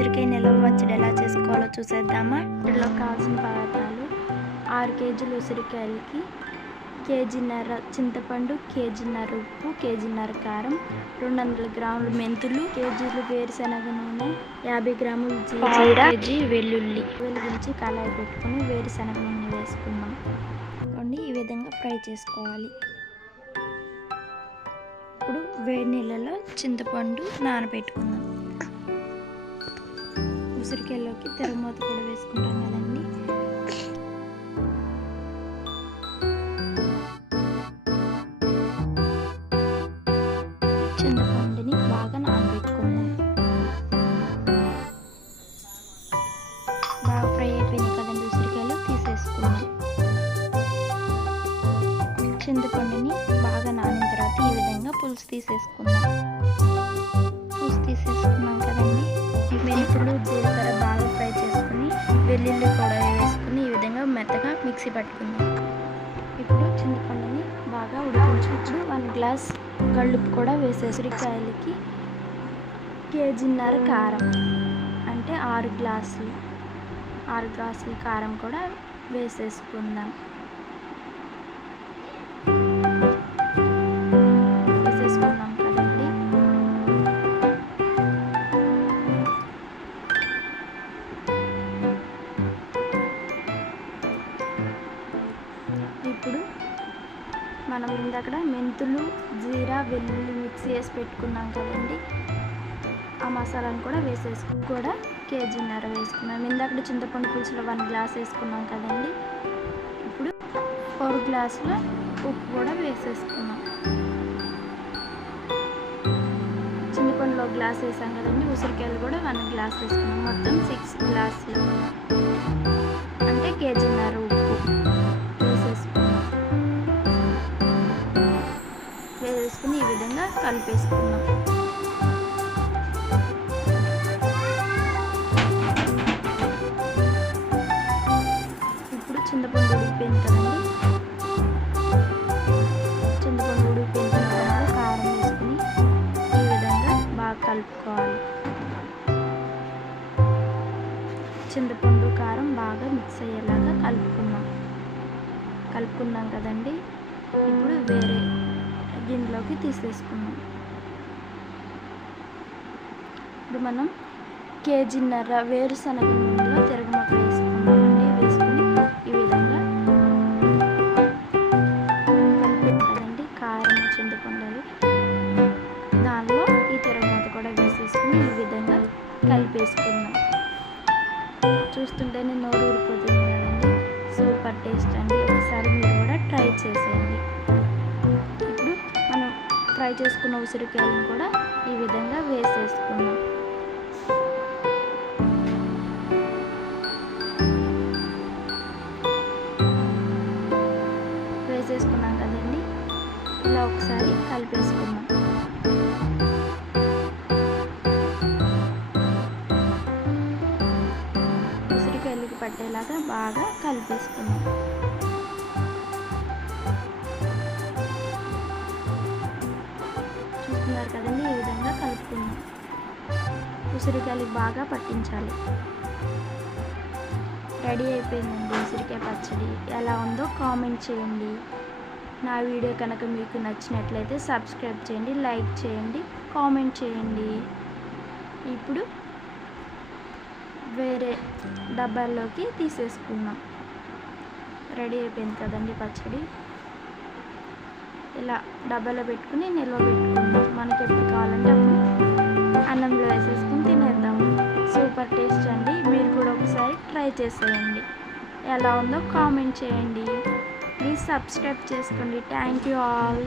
ఉసిరికాయ నిల్వ పచ్చడి ఎలా చేసుకోవాలో చూసేద్దామా. ఇందులో కావాల్సిన పదార్థాలు: 6 కేజీలు ఉసిరికాయలకి కేజీన్నర చింతపండు, కేజీన్నర ఉప్పు, కేజీన్నర కారం, 200 గ్రాములు మెంతులు, కేజీలు వేరుశనగ నూనె, 50 గ్రాములు జీలకర్ర, కేజీ వెల్లుల్లి. వెలిగించి కళాయి పెట్టుకుని వేరుశనగ నూనె వేసుకున్నాం. ఈ విధంగా ఫ్రై చేసుకోవాలి. ఇప్పుడు వేడి నీళ్ళలో చింతపండు నానబెట్టుకుందాం. ఉసిరికాయలోకి తెరమూత కూడా వేసుకుంటాం కదండి. చింతపండుని బాగా నానబెట్టుకుందాం. బాగా ఫ్రై అయిపోయింది కదండి ఉసిరికాయలు, తీసేసుకుందాం. చింతపండుని బాగా నానిన తర్వాత ఈ విధంగా పులుసు తీసేసుకున్నాం కదండి. మెంతులు, జీలకర్ర బాగా ఫ్రై చేసుకుని వెల్లుల్లి కూడా వేసుకుని ఈ విధంగా మెత్తగా మిక్సీ పట్టుకుందాం. ఇప్పుడు చింతపండుని బాగా ఉడికించవచ్చు. 1 గ్లాస్ కళ్ళుప్పు కూడా వేసేసి ఉసిరికాయలకి కేజీన్నర కారం అంటే 6 గ్లాసులు కారం కూడా వేసేసుకుందాం. కదండి. ఇప్పుడు మనం ఇందాక మెంతులు, జీరా, వెల్లుల్లి మిక్సీ వేసి పెట్టుకున్నాం కదండి. ఆ మసాలాను కూడా కూడా కేజీన్నర వేసుకున్నాం. ఇందాక చింతపండు పులుసులో 1 గ్లాస్ వేసుకున్నాం కదండి. ఇప్పుడు 4 గ్లాసుల ఉప్పు కూడా వేసేసుకున్నాం. చింతపండులో గ్లాస్ వేసాం కదండి. ఉసిరికాయలు కూడా 1 గ్లాస్ వేసుకున్నాం. మొత్తం 6 గ్లాసులు అంటే కేజీన్నర ఉప్పు వేసేసుకుని ఈ విధంగా కలిపేసుకున్నాం. ఇప్పుడు చింతపండు ఉడికిపోయింది కదండి. చింతపండు ఉడికిపోయిన తర్వాత కారం వేసుకుని ఈ విధంగా బాగా కలుపుకోవాలి. చింతపండు కారం బాగా మిక్స్ అయ్యేలాగా కలుపుకున్నాం కదండి. ఇప్పుడు వేరే గిన్నెలోకి తీసేసుకున్నాం. ఇప్పుడు మనం కేజీన్నర వేరుశనగ నూనెలో తిరగమాత వేసుకున్నామండి. వేసుకుని ఈ విధంగా కదండి. కారం, చింతపండు దానిలో ఈ తిరగమాత కూడా వేసేసుకుని ఈ విధంగా కలిపేసుకుందాం. చూస్తుంటేనే నోరు ఊరిపోతుంది కదండి. సూపర్ టేస్ట్ అండి. ఒకసారి మీరు కూడా ట్రై చేసేయండి. ఇప్పుడు మనం ఫ్రై చేసుకున్న ఉసిరికాయలను కూడా ఈ విధంగా వేసేసుకుందాం. వేసేసుకున్నాం కదండి. ఇలా ఒకసారి కలిపేసుకుందాం. ఉసిరికాయలకి పట్టేలాగా బాగా కలిపేసుకుందాం. చూస్తున్నారు కదండి, ఈ విధంగా కలుపుకుందాం. ఉసిరికాయలకి బాగా పట్టించాలి. రెడీ అయిపోయిందండి ఉసిరికాయ పచ్చడి. ఎలా ఉందో కామెంట్ చేయండి. నా వీడియో కనుక మీకు నచ్చినట్లయితే సబ్స్క్రైబ్ చేయండి, లైక్ చేయండి, కామెంట్ చేయండి. ఇప్పుడు వేరే డబ్బాల్లోకి తీసేసుకుందాం. రెడీ అయిపోయింది కదండి పచ్చడి. ఇలా డబ్బాలో పెట్టుకుని నిల్వ పెట్టుకుందాం. మనకి ఎప్పుడు కావాలంటే అప్పుడు అన్నంలో వేసేసుకుని తినేద్దాము. సూపర్ టేస్ట్ అండి. మీరు కూడా ఒకసారి ట్రై చేసేయండి. ఎలా ఉందో కామెంట్ చేయండి. ప్లీజ్ సబ్స్క్రైబ్ చేసుకోండి. Thank you all.